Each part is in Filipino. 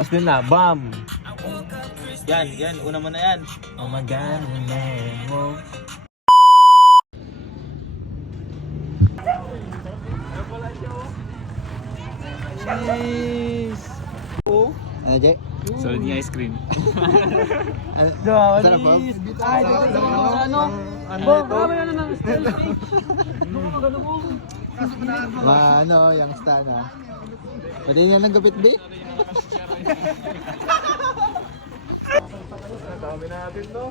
Tapos din na, bam! Yan, una mo na yan. Oh my God, mo. Cheese! Oh! Ano, Jay? Solid yung ice cream. Sarap ba? Ay, ano? Bong, kami na ng style. Bong, magano mo. Ano, yung stan ha. Pwede niya ng gupit, di? Dami natin, no?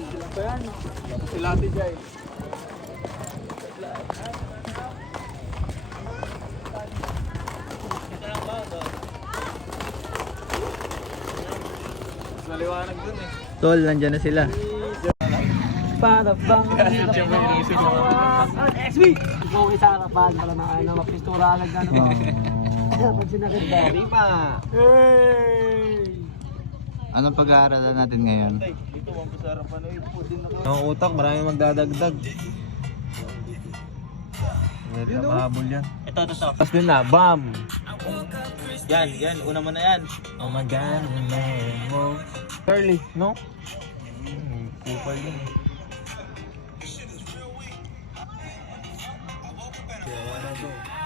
Ito yan. Sila Ate Jai. Maliwanag dun eh. Tol, nandyan na sila. Para bang Siya mo yung isip mo. XB! Ikaw isa harapan para na ano, mapistura agad na naman. Pag sinakit ba? Di pa. Hey! Anong pag-aaralan natin ngayon? Dito, mampasarap pa na yun. Ang utak, maraming magdadagdag. Medyo mahabol yan. Ito. Tapos din na, bam! Yan, una mo na yan. Oh my God, mo. Curly, no? Kupal yun. Kaya na to.